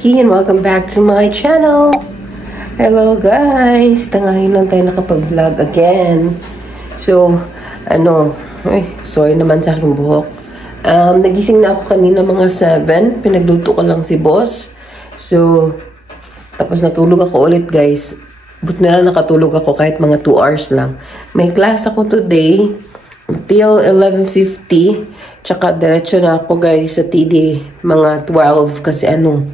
Ski and welcome back to my channel. Hello guys! Ngayon lang tayo nakapag-vlog again. So, sorry naman sa aking buhok. Nagising na ako kanina mga 7. Pinagluto ko lang si boss. So, tapos natulog ako ulit guys. Buti na lang nakatulog ako kahit mga 2 hours lang. May class ako today till 11:50. Tsaka diretso na ako guys sa TD mga 12 kasi ano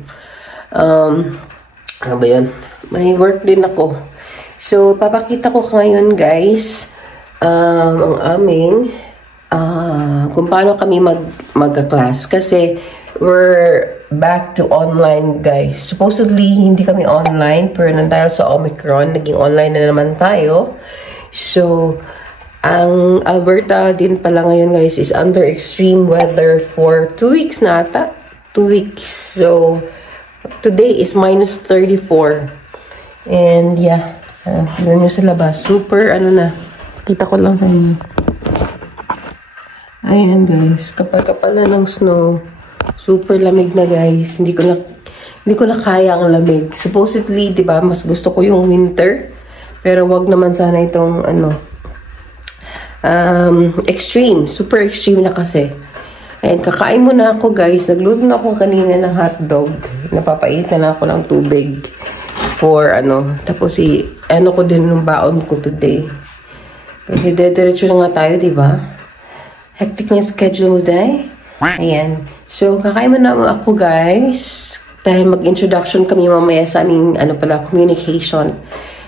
ba yun? May work din ako. So, papakita ko ngayon guys ang aming kung paano kami mag-class kasi we're back to online guys. Supposedly, hindi kami online pero dahil sa Omicron, naging online na naman tayo. So, ang Alberta din pala ngayon guys is under extreme weather for 2 weeks na ata. 2 weeks. So, today is minus 34. And yeah, yun nyo sa labas. Super, pakita ko lang sa inyo. Ayan guys, kapal-kapal na ng snow. Super lamig na guys. Hindi ko na kaya ang lamig. Supposedly, di ba, mas gusto ko yung winter. Pero wag naman sana itong extreme. Super extreme na kasi. Ayan, kakain muna ako guys. Nagluto na ako kanina ng hotdog. Napapaitan na ako ng tubig for Tapos ko din yung baon ko today. Kasi diretso na nga tayo, di ba? Hectic na schedule mo day. Ayan. So, kakain muna ako guys. Dahil mag-introduction kami mamaya sa aming communication.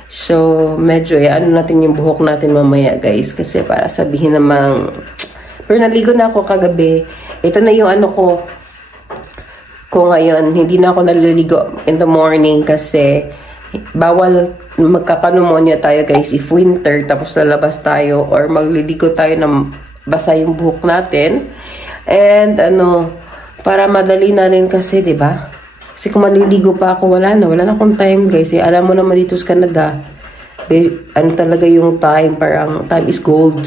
So, medyo, natin yung buhok natin mamaya, guys. Kasi para sabihin namang, pero naligo na ako kagabi. Ito na yung ko ngayon. Hindi na ako naliligo in the morning kasi bawal magkaka-pneumonia tayo, guys. If winter, tapos lalabas tayo or magliligo tayo na basa yung buhok natin. And, para madali na rin kasi, di ba? Kasi kung maliligo pa ako, wala na akong time guys. Alam mo naman dito sa Canada, talaga yung time, parang time is gold.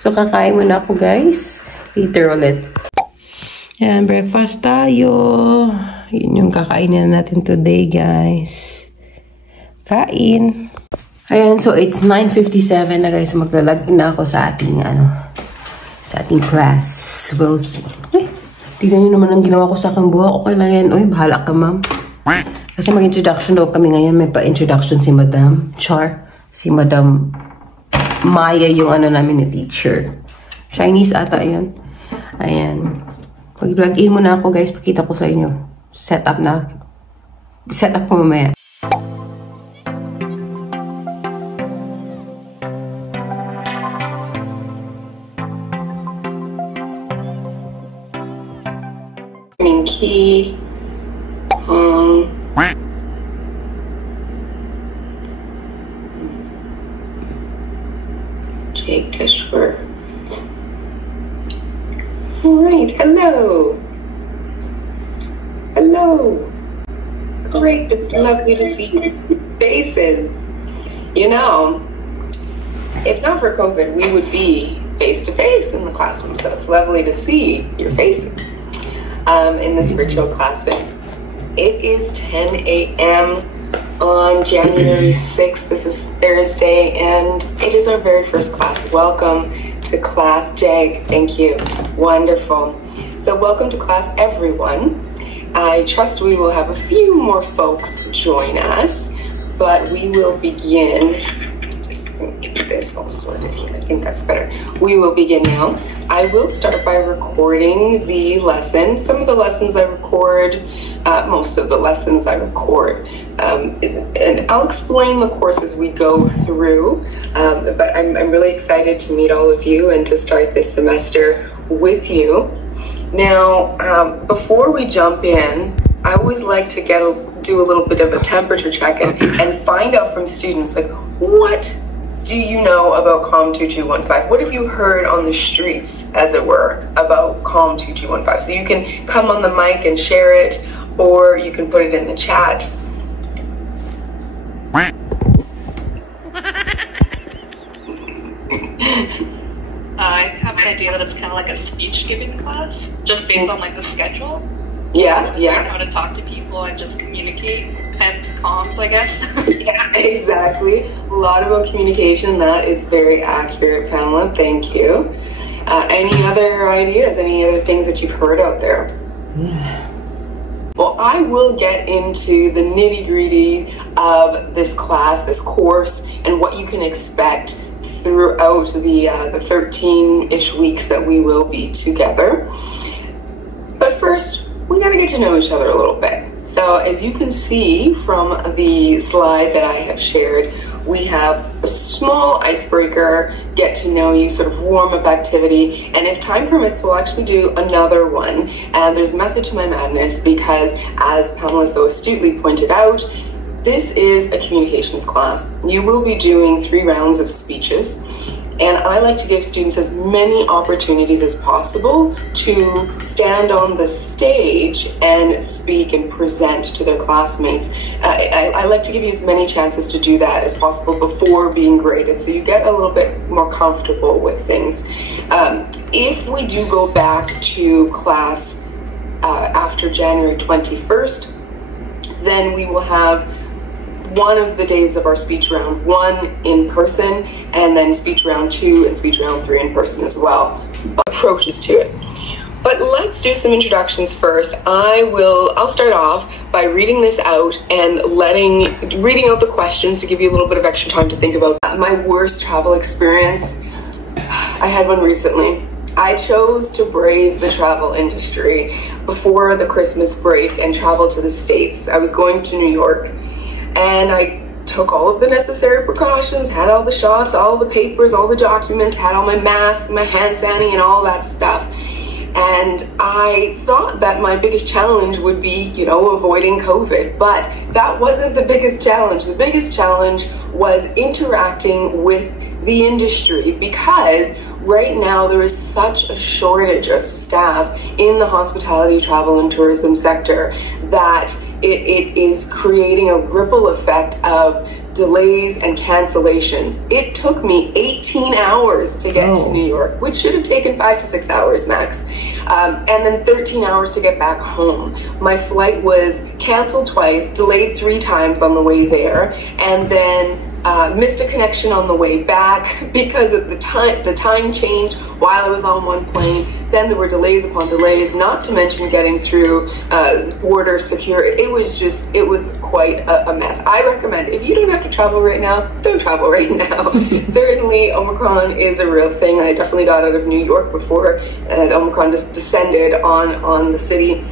So, kakain muna ako guys. Later ulit. Yan, breakfast tayo. Yun yung kakainin natin today guys. Kain. Ayan, so it's 9:57 na guys. Maglalagin na ako sa ating, sa ating class. We'll see. Tignan nyo naman ang ginawa ko sa aking buhok. Okay lang yan. Uy, bahala ka, ma'am. Kasi mag-introduction daw kami ngayon. May pa-introduction si Madam Char. Si Madam Maya yung namin ni teacher. Chinese ata yun. Ayan. Mag-log in muna ako, guys. Pakita ko sa inyo. Setup ko mamaya. Key, Jake Dishwer. All right, hello. Great, it's lovely to see your faces. You know, if not for COVID, we would be face-to-face in the classroom, so it's lovely to see your faces. In this virtual classroom. It is 10 a.m. on January 6th. This is Thursday, and it is our very first class. Welcome to class, Jag. Thank you. Wonderful. So welcome to class, everyone. I trust we will have a few more folks join us, but we will begin. Just going to get this all sorted here. I think that's better. We will begin now. I will start by recording the lesson. Some of the lessons I record, most of the lessons I record. And I'll explain the course as we go through. But I'm really excited to meet all of you and to start this semester with you. Now, before we jump in, I always like to do a little bit of a temperature check and find out from students, like, what do you know about COM 2215? What have you heard on the streets, as it were, about COM 2215? So you can come on the mic and share it, or you can put it in the chat. I have an idea that it's kind of like a speech-giving class, just based on like the schedule. Yeah, yeah. Learn how to talk to people and just communicate. Hence comms, I guess. Yeah, exactly. A lot about communication. That is very accurate, Pamela. Thank you. Any other ideas? Any other things that you've heard out there? Yeah. Well, I will get into the nitty-gritty of this class, this course, and what you can expect throughout the 13-ish weeks that we will be together. But first, we got to get to know each other a little bit. So as you can see from the slide that I have shared, we have a small icebreaker, get to know you, sort of warm-up activity, and if time permits, we'll actually do another one. And there's method to my madness because, as Pamela so astutely pointed out, this is a communications class. You will be doing 3 rounds of speeches, and I like to give students as many opportunities as possible to stand on the stage and speak and present to their classmates. I like to give you as many chances to do that as possible before being graded, so you get a little bit more comfortable with things. If we do go back to class after January 21st, then we will have one of the days of our speech round 1 in person, and then speech round 2 and speech round 3 in person as well. Approaches to it. But let's do some introductions first. I'll start off by reading this out and reading out the questions to give you a little bit of extra time to think about that. My worst travel experience, I had one recently. I chose to brave the travel industry before the Christmas break and travel to the States. I was going to New York, and I took all of the necessary precautions, had all the shots, all the papers, all the documents, had all my masks, my hand sanitizer, and all that stuff. And I thought that my biggest challenge would be, avoiding COVID, but that wasn't the biggest challenge. The biggest challenge was interacting with the industry, because right now there is such a shortage of staff in the hospitality, travel, and tourism sector that it is creating a ripple effect of delays and cancellations. It took me 18 hours to get to New York, which should have taken 5 to 6 hours max, and then 13 hours to get back home. My flight was canceled twice, delayed 3 times on the way there, and then missed a connection on the way back because of the time change while I was on one plane. Then there were delays upon delays, not to mention getting through border security. It was quite a mess. I recommend, if you don't have to travel right now, don't travel right now. Certainly Omicron is a real thing. I definitely got out of New York before Omicron just descended on the city.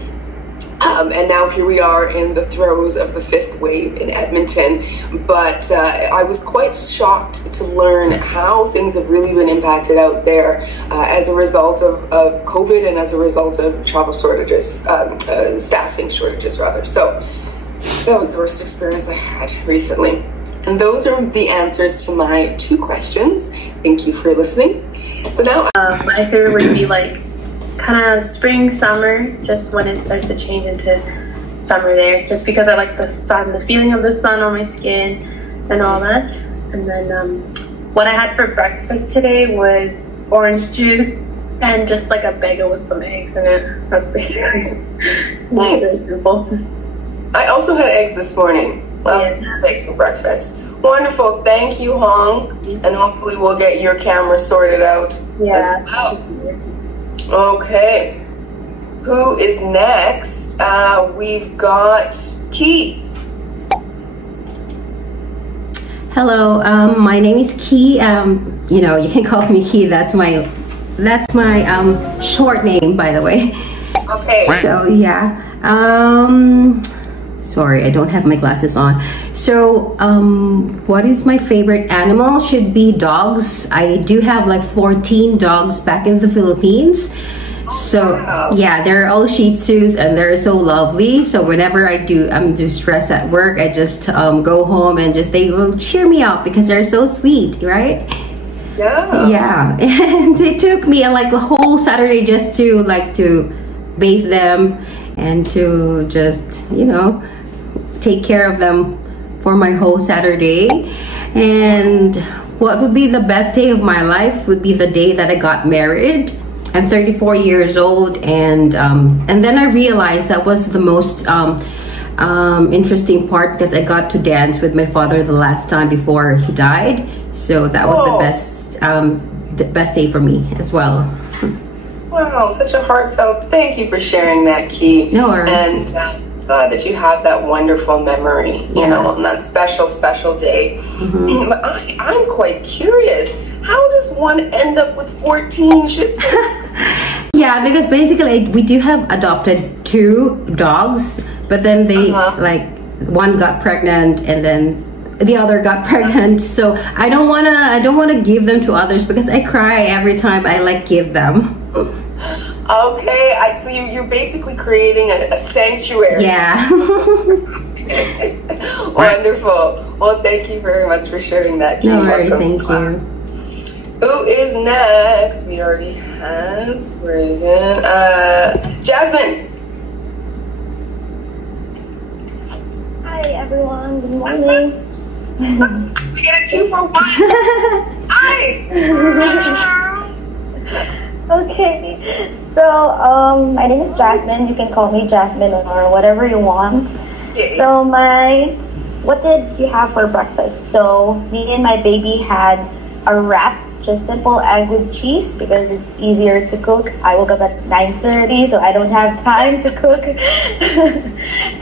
And now here we are in the throes of the 5th wave in Edmonton. But I was quite shocked to learn how things have really been impacted out there as a result of COVID and as a result of travel shortages, staffing shortages rather. So that was the worst experience I had recently. And those are the answers to my 2 questions. Thank you for listening. So now my favorite would be kind of spring, summer, just when it starts to change into summer there, just because I like the sun, the feeling of the sun on my skin and all that. And then what I had for breakfast today was orange juice and just a bagel with some eggs in it. That's basically nice. Very simple. I also had eggs this morning. Love eggs for breakfast. Wonderful. Thank you, Hong. And hopefully we'll get your camera sorted out as well. Okay, who is next? We've got Key. Hello, my name is Key. You can call me Key. That's my short name, by the way. Okay. So yeah. Sorry, I don't have my glasses on. So, what is my favorite animal? Should be dogs. I do have 14 dogs back in the Philippines. So, yeah, they're all Shih Tzus and they're so lovely. So whenever I'm stressed at work, I just go home and they will cheer me up because they're so sweet, right? Yeah. Yeah, and it took me a whole Saturday just to bathe them and to just, take care of them for my whole Saturday. And what would be the best day of my life would be the day that I got married. I'm 34 years old, and then I realized that was the most interesting part, because I got to dance with my father the last time before he died. So that was the best day for me as well. Wow, such a heartfelt thank you for sharing that, Key. No worries. And glad that you have that wonderful memory, you know, on that special day. But I'm quite curious. How does one end up with 14 Shih Tzus? Yeah, because basically we do have adopted 2 dogs, but then they like one got pregnant and then the other got pregnant. So I don't wanna give them to others because I cry every time I like give them. Okay, so you're basically creating a sanctuary. Yeah. Wonderful. Well, thank you very much for sharing that. No worries, thank you. Who is next? We already have Reagan. Jasmine. Hi everyone, good morning. We get a 2 for 1. Hi. Okay, so my name is Jasmine. You can call me Jasmine or whatever you want. Okay. So what did you have for breakfast? So me and my baby had a wrap, just simple egg with cheese because it's easier to cook. I woke up at 9:30, so I don't have time to cook.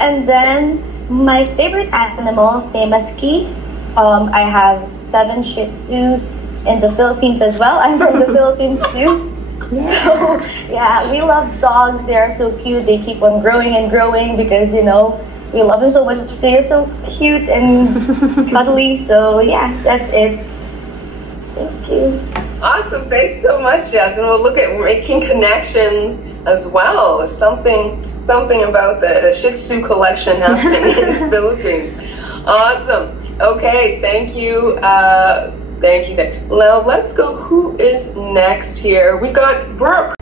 And then my favorite animal, same as Key. I have 7 Shih Tzus in the Philippines as well. I'm from the Philippines too. So yeah, we love dogs. They are so cute. They keep on growing and growing because, you know, we love them so much. They are so cute and cuddly. So yeah, that's it. Thank you. Awesome. Thanks so much, Jasmine. We'll look at making connections as well. Something about the Shih Tzu collection happening in the Philippines. Awesome. Okay. Thank you. Thank you. Now let's go. Who is next here? We've got Brooke.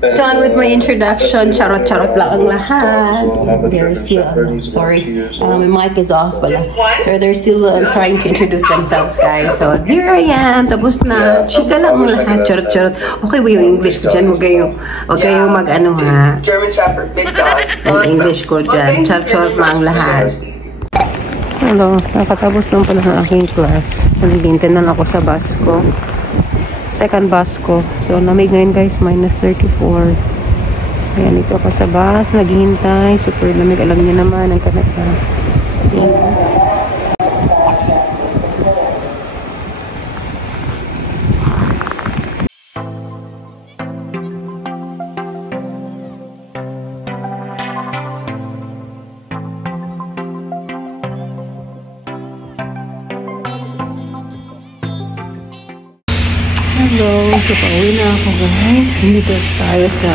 Done with my introduction. Charot lang ang lahat. They're still, sorry, my mic is off. So they're still trying to introduce themselves, guys. So here I am. Tapos na. Chika lang ang lahat. Charot. Okay ba yung English ko dyan? Huwag kayong mag-ano ha. German Shepherd, big dog. Ang English ko dyan. Charot lang ang lahat. Hello. Nakatapos lang pala ng aking class. Naghihintay na lang ako sa bus ko. Second bus ko. So, lamig ngayon guys, -34. Ayan, ito ako sa bus, naghihintay. Super lamig. Alam niyo naman, ang kanata. Hello, so pauwi na ako guys. Dito tayo sa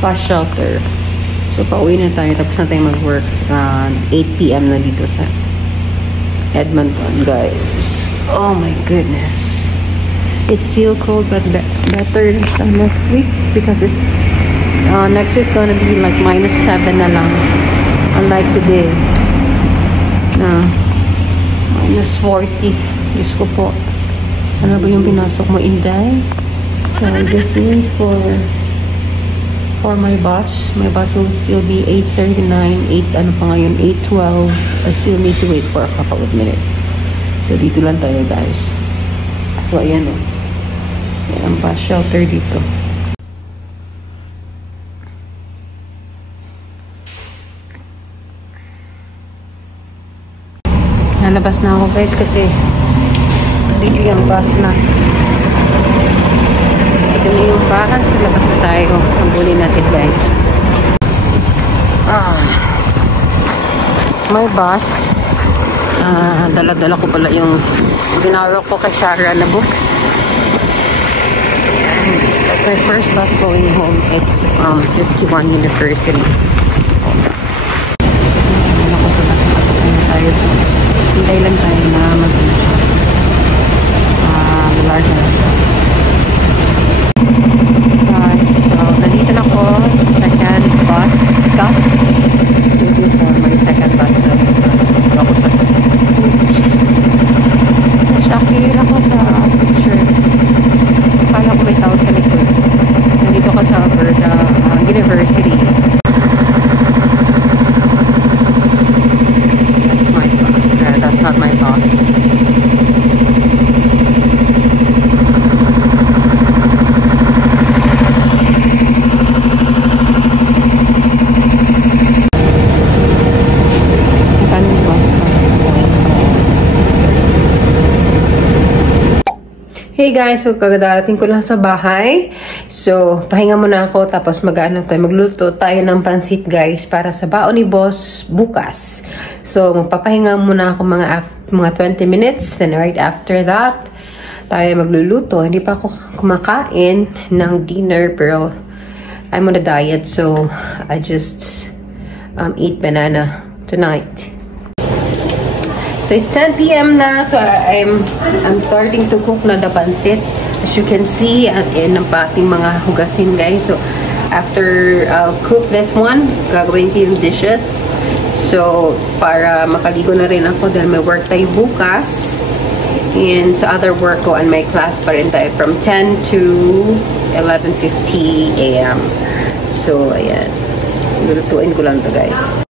bus shelter. So pauwi na tayo. Tapos na tayo mag-work. 8 PM na dito sa Edmonton, guys. Oh my goodness. It's still cold but better than next week because it's next week's gonna be like -7 na lang. Unlike today. -40. Diyos ko po. Ano ba yung pinasok mo, Inday? So, I just wait for my bus. My bus will still be 8:39. 8:12. I still need to wait for a couple of minutes. So, dito lang tayo, guys. So, ayan o. Ayan ang bus shelter dito. Nalabas na ako guys kasi dito yung bus na. Ito na yung bus. Labas na tayo. Pambuli natin guys. It's my bus. Dala-dala ko pala yung binawag ko kay Sarah na books. That's my first bus going home. It's 51 University. Hintay lang tayo na large na siya. So, nandito na ako sa second bus stop. Waiting for my second bus stop. Ako sa Shakir ako sa Hey guys, so kagdarating ko lang sa bahay. So, pahinga muna ako tapos magluto tayo ng pansit guys para sa baon ni boss bukas. So, magpapahinga muna ako mga 20 minutes. Then right after that, tayo magluluto. Hindi pa ako kumakain ng dinner pero I'm on a diet so I just eat banana tonight. So it's 10 p.m. na, so I'm starting to cook na the pancit. As you can see, ng pating mga hugasin guys. So after I'll cook this one, gagawin ko yung dishes. So para makaligo na rin ako dahil may work tayo bukas. And sa other work ko and my class pa rin tayo from 10 to 11:50 a.m. So ayan, lulutuin ko lang to guys.